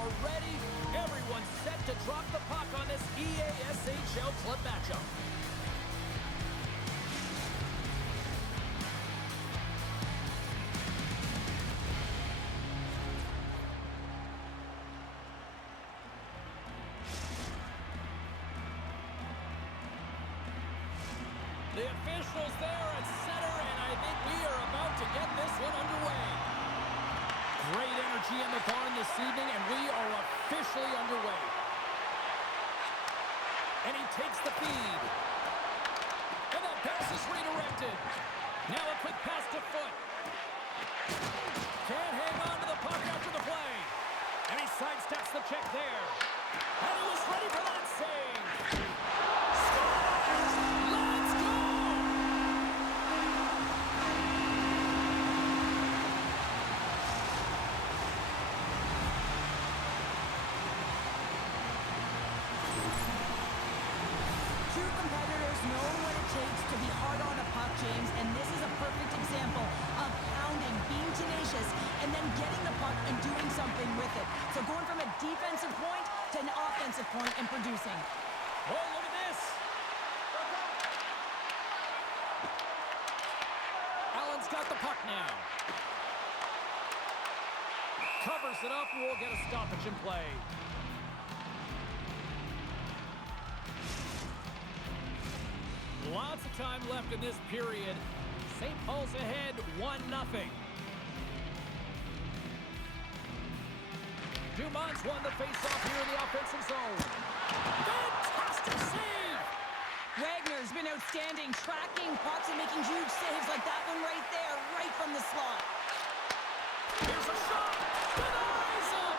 are ready. Everyone's set to drop the puck on this EASHL club matchup. The officials there at center, and I think we are about to get this one underway. Great energy in the barn this evening, and we are officially underway. And he takes the feed. And that pass is redirected. Now a quick pass to Foot. Can't hang on to the puck after the play. And he sidesteps the check there. And he was ready for that save. Scores! Let's go! Two competitors know what it takes to be hard on a puck, James, and this is a perfect example of pounding, being tenacious, and then getting the puck and doing something with it. So going from a defensive point to an offensive point and producing. Oh, look at this! Allen's got the puck now. Covers it up, and we'll get a stoppage in play. Lots of time left in this period. St. Paul's ahead 1-0. Dumont's won the faceoff here in the offensive zone. Fantastic save! Wagner's been outstanding, tracking pucks and making huge saves like that one right there, right from the slot. Here's a shot! Denies him!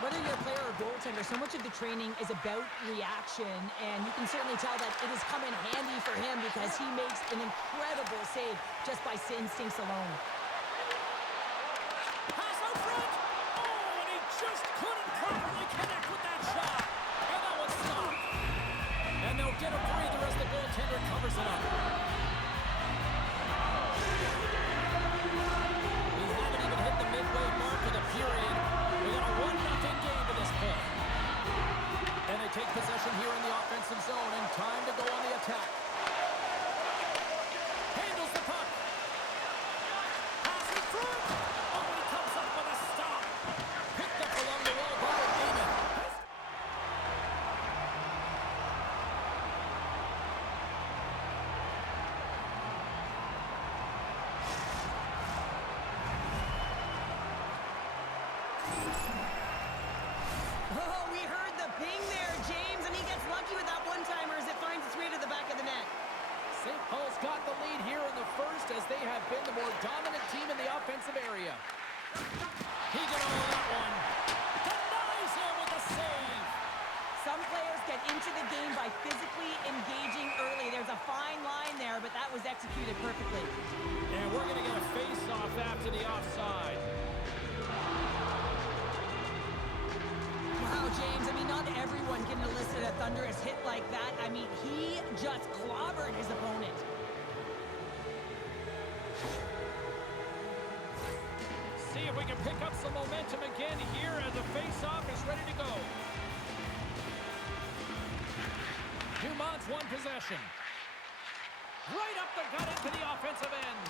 Whether you're a player or goaltender, so much of the training is about reaction, and you can certainly tell that it has come in handy for him because he makes an incredible save just by instincts alone. Pass out front! Oh, and he just couldn't properly connect with that shot! And that one's stopped! And they'll get a breather as the goaltender covers it up. We haven't even hit the midway mark of the period. We got a 1-0 game to this point. And they take possession here in the offensive zone, and time to go on the attack. Handles the puck. Pass in front. Oh, and he comes up with a stop. Picked up along the wall by Damon. Oh, we heard the ping there, James, and he gets lucky with that one-timer as it finds its way to the back of the net. St. Paul's got the lead here in the first as they have been the more dominant team in the offensive area. He got all of that one. Denies him with a save. Some players get into the game by physically engaging early. There's a fine line there, but that was executed perfectly. And we're going to get a face-off after the offside. Wow, James, I mean, not everyone can elicit a thunderous hit like that. I mean, he just clobbered his opponent. See if we can pick up some momentum again here as the face-off is ready to go. Dumont's won possession. Right up the gut into the offensive end.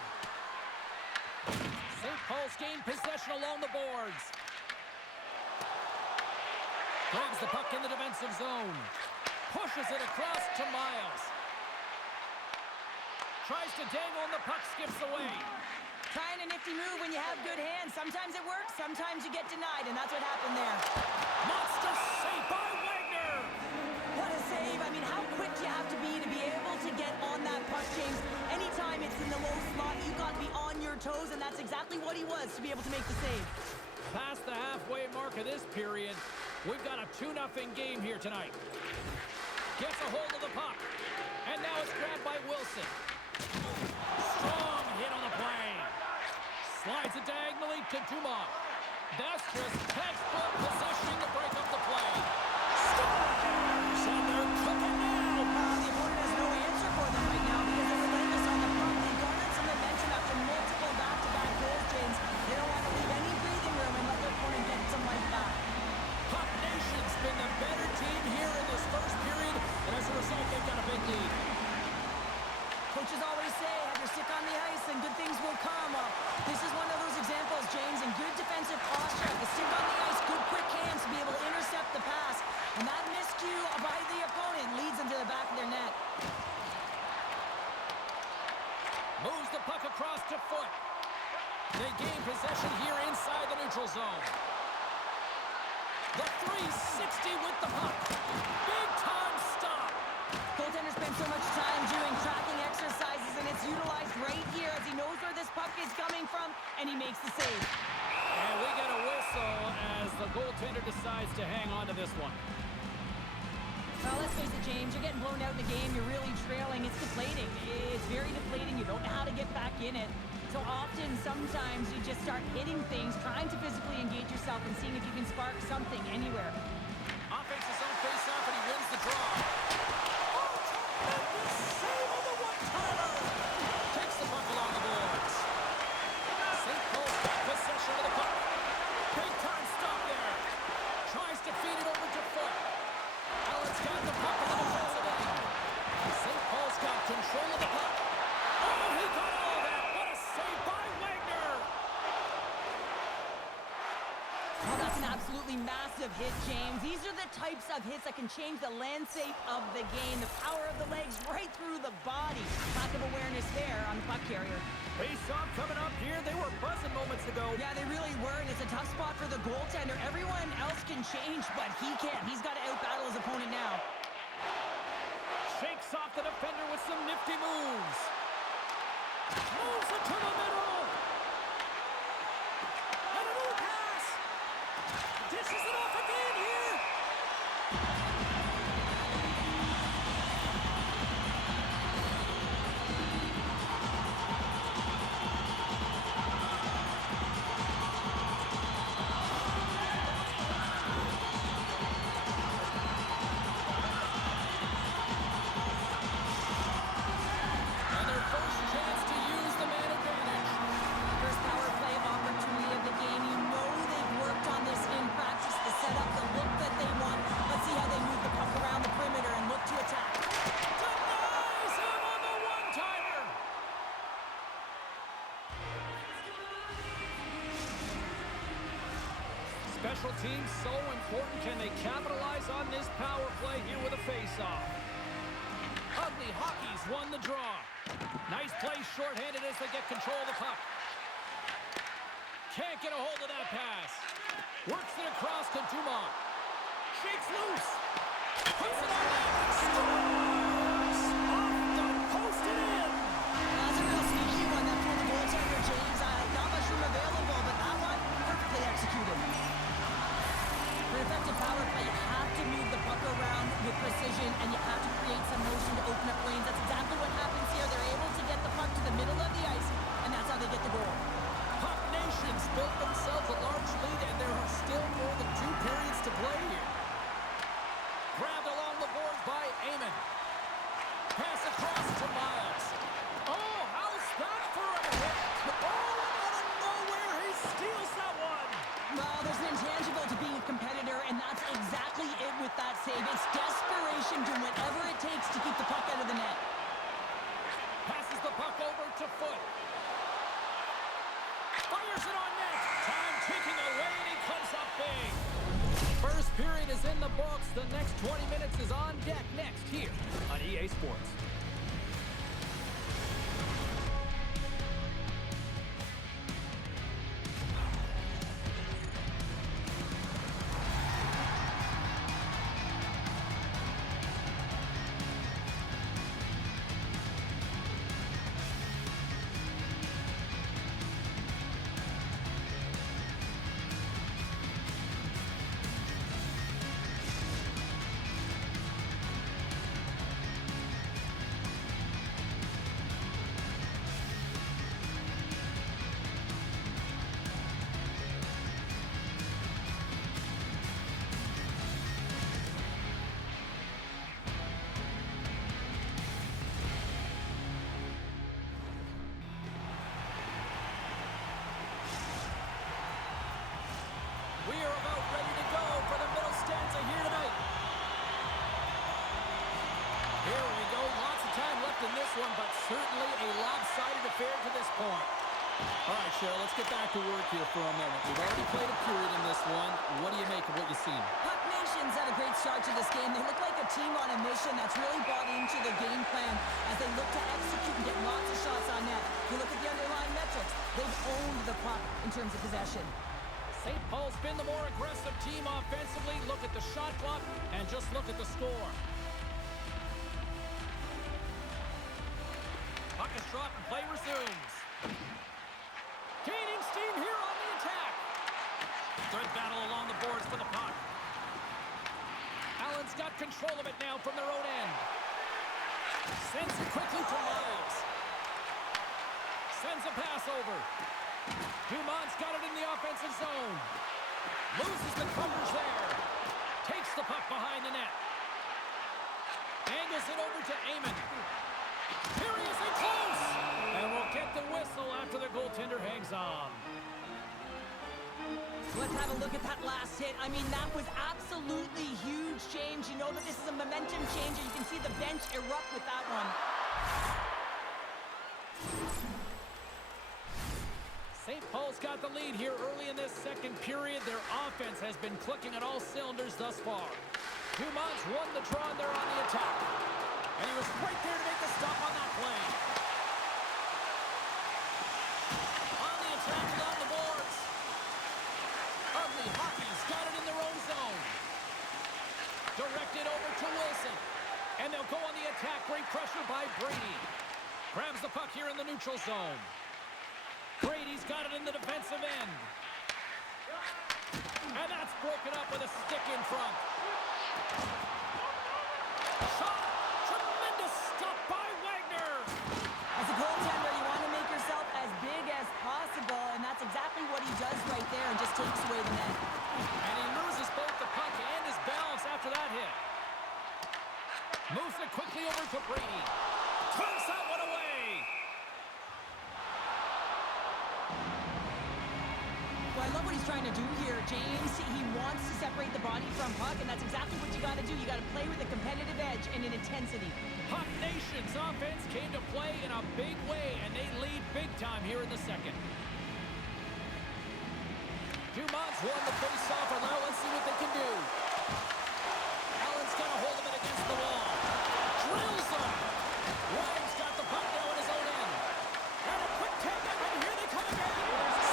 St. Paul's gained possession along the boards. Drags the puck in the defensive zone. Pushes it across to Miles. Tries to dangle and the puck skips away. Trying a nifty move when you have good hands. Sometimes it works, sometimes you get denied, and that's what happened there. Monster save by Wagner! What a save. I mean, how quick do you have to be able to get on that puck, James? Anytime it's in the low slot, you've got to be on your toes, and that's exactly what he was to be able to make the save. Past the halfway mark of this period, we've got a 2-0 game here tonight. Gets a hold of the puck. And now it's grabbed by Wilson. Strong hit on the play. Slides it diagonally to Dumont. That's just textbook possession to break up the play. Scores! And they're cooking now. The opponent has no answer for them right now because they're relentless on the puck. They garnered some momentum after multiple back-to-back goals, James. They don't want to leave any breathing room and let their opponent get some life back. They gain possession here inside the neutral zone. The 360 with the puck. Big time stop. Goaltender spends so much time doing tracking exercises, and it's utilized right here as he knows where this puck is coming from, and he makes the save. And we get a whistle as the goaltender decides to hang on to this one. Well, let's face it, James, you're getting blown out in the game. You're really trailing. It's deflating. It's very deflating. You don't know how to get back in it. So often, sometimes you just start hitting things, trying to physically engage yourself and seeing if you can spark something anywhere. Offense his own face-off, and he wins the draw. Oh, tremendous save on the one-timer! Takes the puck along the boards. St. Paul's got possession of the puck. Big-time stop there. Tries to feed it over to Foot. Allen's got the puck in the defensive end. St. Paul's got control of the puck. Oh, he got all that. What a save by Wagner. Oh, that's an absolutely massive hit, James. These are the types of hits that can change the landscape of the game. The power of the legs right through the body. Lack of awareness there on the puck carrier. Face-off coming up here. They were buzzing moments ago. Yeah, they really were, and it's a tough spot for the goaltender. Everyone else can change, but he can't. He's got to out-battle his opponent now. Shakes off the defender with some nifty moves. Moves it to the middle. And a new pass. Dishes it off again here. And their first chance to use the man advantage. First power play opportunity of the game. You know they've worked on this in practice to set up the look that they want. Let's see how they move the puck around the perimeter and look to attack. Denies him on the one-timer. Special teams so important. Can they capitalize on this power play here with a face-off? Ugly Hockey's won the draw. Nice play shorthanded as they get control of the puck. Can't get a hold of that pass. Works it across to Dumont. Shakes loose. Puts it on net. Scores! Off the post and in. That's a real sneaky one. That for the goaltender, James. Not much room available, but that one perfectly executed. For effective power play, you have to move the puck around with precision, and you have to create some motion to open up lanes. That's exactly what happens here. They're able to get the puck to the middle of the ice, and that's how they get the goal. Puck Nations built themselves a large lead, and there are still more than 2 periods to play here. Grabbed along the boards by Amon. Pass across to Miles. Oh, how's that for a hit? Oh, and out of nowhere, he steals that one. Well, there's an intangible to being a competitor, and that's exactly it with that save. It's desperation, doing whatever it takes to keep the puck out of the net. Passes the puck over to Foot. Fires it on net. Time ticking away, and he comes up big. First period is in the books. The next 20 minutes is on deck next here on EA Sports. Cheryl, let's get back to work here for a moment. We've already played a period in this one. What do you make of what you've seen? Puck Nation's had a great start to this game. They look like a team on a mission that's really bought into their game plan as they look to execute and get lots of shots on net. If you look at the underlying metrics, they've owned the puck in terms of possession. St. Paul's been the more aggressive team offensively. Look at the shot clock and just look at the score. Puck is dropped and play resumes. Gaining steam here on the attack. Good battle along the boards for the puck. Allen's got control of it now from their own end. Sends it quickly to Miles. Sends a pass over. Dumont's got it in the offensive zone. Loses the coverage there. Takes the puck behind the net. Angles it over to Amon. Here he is in close. And we'll get the whistle after the goaltender hangs on. Let's have a look at that last hit. I mean, that was absolutely huge, James. You know that this is a momentum changer. You can see the bench erupt with that one. St. Paul's got the lead here early in this second period. Their offense has been clicking on all cylinders thus far. Dumont's won the draw there on the attack. And he was right there to make the stop on that play. On the attack along the boards. Ugly Hockey's got it in their own zone. Directed over to Wilson. And they'll go on the attack. Great pressure by Brady. Grabs the puck here in the neutral zone. Brady's got it in the defensive end. And that's broken up with a stick in front. Shot! Tremendous stop by Wagner! As a goaltender, you want to make yourself as big as possible, and that's exactly what he does right there and just takes away the net. And he loses both the puck and his balance after that hit. Moves it quickly over to Brady. Turns that one away! Well, I love what he's trying to do here, James. He wants to separate the body from puck, and that's exactly what you got to do. You got to play with a competitive edge and an intensity. Puck Nation's offense came to play in a big way, and they lead big time here in the second. Dumont's won the face-off, and now let's see what they can do. Allen's got a hold of it against the wall. Drills him. Ryan's got the puck now in his own end. And a quick take-up, and here they come again.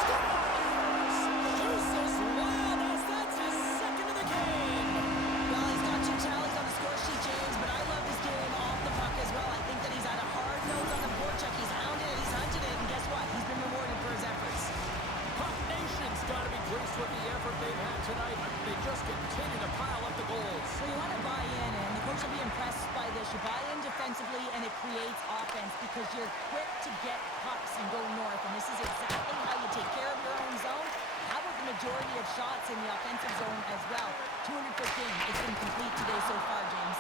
Scores! Deuces wild as that's his second of the game. Well, he's got 2 tallies on the score sheet, James, but I love this game off the puck as well. I think that he's had a hard nose on the forecheck. He's hounded it, he's hunted it, and guess what? He's been rewarded for his efforts. Puck Nation's got to be pleased with the effort they've had tonight. They just continue to pile up the goals. So you want to buy in, and the coach will be impressed by this. You buy in defensively, and it creates offense because you're quick to get pucks and go north, and this is exactly how you take care of your own zone. How about the majority of shots in the offensive zone as well? 200-foot game. It's been complete today so far, James.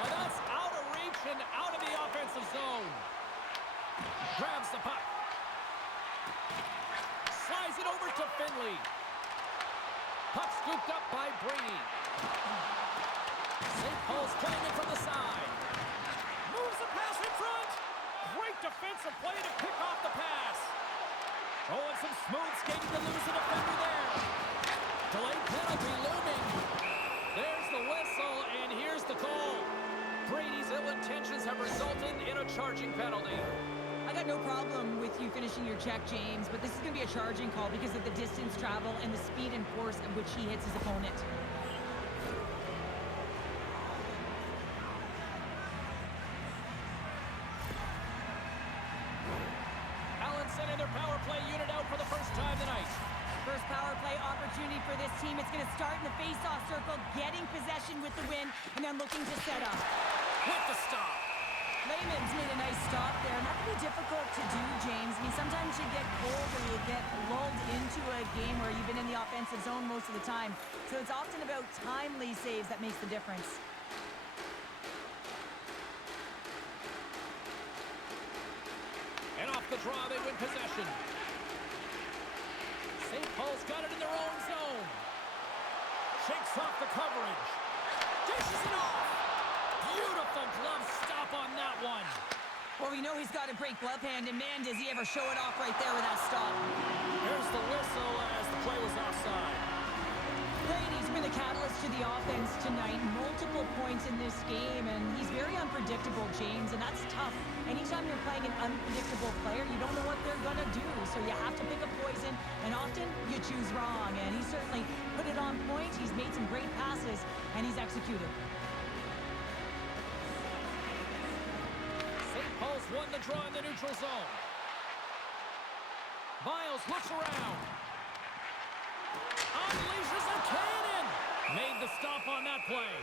And that's out of reach and out of the offensive zone. Grabs the puck. Slides it over to Finley. Puck scooped up by Brady. St. Paul's playing it from the side. Moves the pass in front. Great defensive play to pick off the pass. Oh, and some smooth skating to lose the defender there. Delayed penalty looming. There's the whistle, and here's the call. Brady's ill intentions have resulted in a charging penalty. I got no problem with you finishing your check, James, but this is going to be a charging call because of the distance travel and the speed and force at which he hits his opponent. Allen sending their power play unit out for the first time tonight. First power play opportunity for this team. It's going to start in the face-off circle, getting possession with the win, and then looking to set up. With the stop. Layman's made a nice stop there, and that can be difficult to do, James. I mean, sometimes you get cold or you get lulled into a game where you've been in the offensive zone most of the time. So it's often about timely saves that makes the difference. And off the draw, they win possession. St. Paul's got it in their own zone. Shakes off the coverage. Dishes it off. Beautiful glove stop on that one. Well, we know he's got a great glove hand, and man, does he ever show it off right there with that stop. multiple points in this game, and he's very unpredictable, James, and that's tough. Anytime you're playing an unpredictable player, you don't know what they're going to do, so you have to pick a poison, and often you choose wrong, and he certainly put it on point. He's made some great passes, and he's executed. St. Paul's won the draw in the neutral zone. Miles looks around. Unleashes a cannon. Made the stop on that play.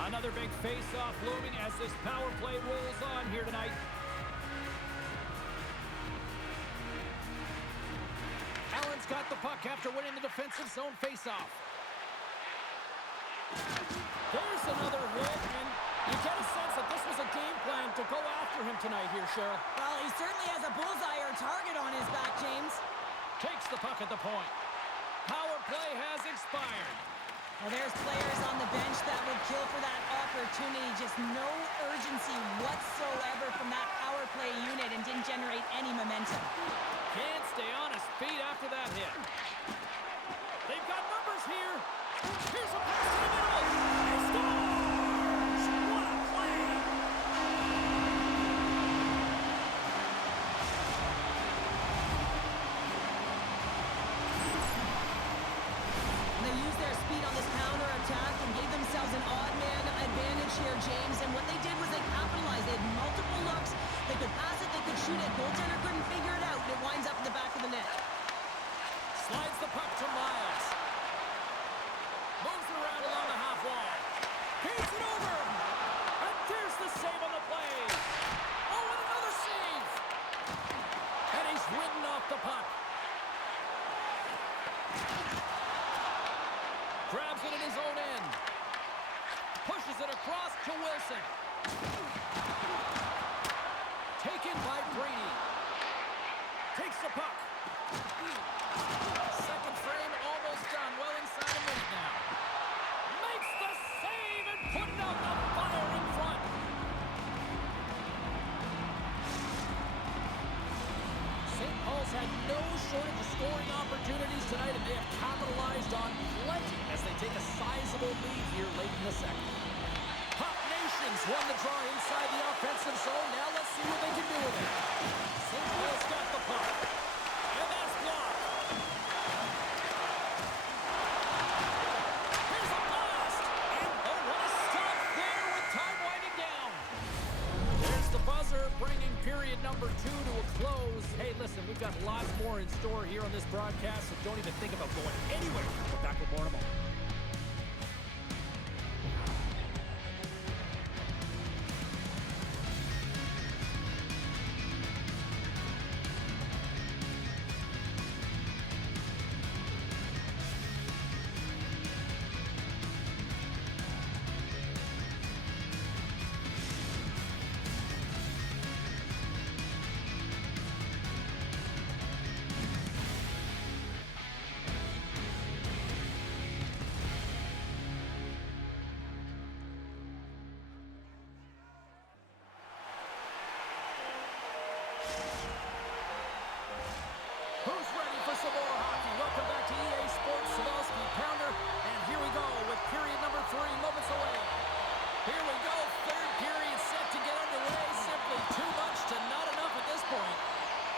Another big face-off looming as this power play rolls on here tonight. Allen's got the puck after winning the defensive zone face-off. There's another hit, and you get a sense that this was a game plan to go after him tonight here, Cheryl. Well, he certainly has a bullseye or target on his back, James. Takes the puck at the point. Power play has expired. Well, there's players on the bench that would kill for that opportunity. Just no urgency whatsoever from that power play unit and didn't generate any momentum. Can't stay on his feet after that hit. They've got numbers here. Here's a pass to the middle. He scores! What a play! They used their speed on this counter-attack and gave themselves an odd-man advantage here, James. And what they did was they capitalized. They had multiple looks. They could pass it, they could shoot it. Goaltender couldn't figure it out. It winds up in the back of the net. Slides the puck to Miles. Moves it around along the half wall. Feeds it over. And there's the save on the play. Oh, and another save. And he's ridden off the puck. Grabs it in his own end. Pushes it across to Wilson. Taken by Brady. Takes the puck. Second frame almost done. Well inside a minute now. Makes the save and put it out the fire in front. St. Paul's had no shortage of scoring opportunities tonight, and they have capitalized on plenty as they take a sizable lead here late in the second. Puck Nations won the draw inside the offensive zone. Now let's see what they can do with it. St. Paul's got the puck. And that's blocked. Here's a blast. And oh, what a stop there with time winding down. There's the buzzer, bringing period number 2 to a close. Hey, listen, we've got lots more in store here on this broadcast, so don't even think about going anywhere. We're back with more in a moment. Who's ready for some more hockey? Welcome back to EA Sports Sadowski Pounder. And here we go with period number 3 moments away. Here we go. Third period set to get underway. Simply too much to not enough at this point.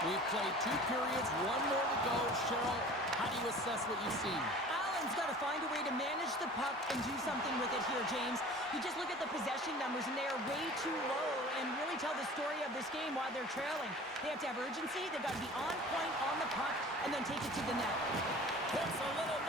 We've played 2 periods, 1 more to go. Cheryl, how do you assess what you've seen? Allen's got to find a way to manage the puck and do something with it here, James. You just look at the possession numbers, and they are way too low and really tell the story of this game while they're trailing. They have to have urgency. They've got to be on point on the puck and then take it to the net. Puts a little